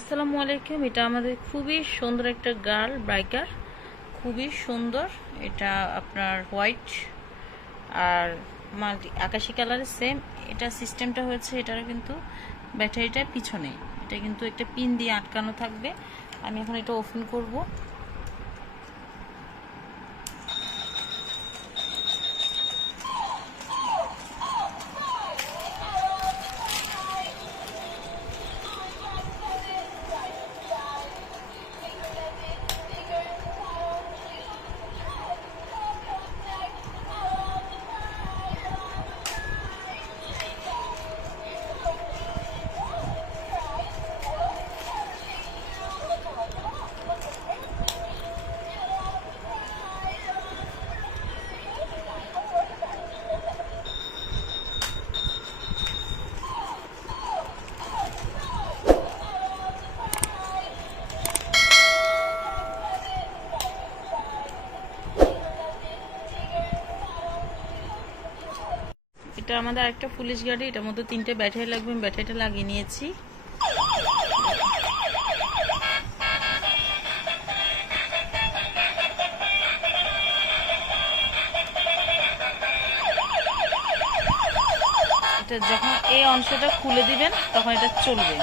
আসসালামু আলাইকুম। এটা আমাদের খুবই সুন্দর একটা গার্ল বাইকার, খুবই সুন্দর। এটা আপনার হোয়াইট আর মাল্টি আকাশি কালারের সেম। এটা সিস্টেমটা হয়েছে, এটারও কিন্তু ব্যাটারিটা পিছনে, এটা কিন্তু একটা পিন দিয়ে আটকানো থাকবে। আমি এখন এটা ওপেন করব। এটা আমাদের আরেকটা পুলিশ গাড়ি, এটার মধ্যে 3টে ব্যাটারি লাগবে। আমি ব্যাটারিটা লাগিয়ে নিয়েছি। এটা যখন এই অংশটা খুলে দিবেন তখন এটা চলবে।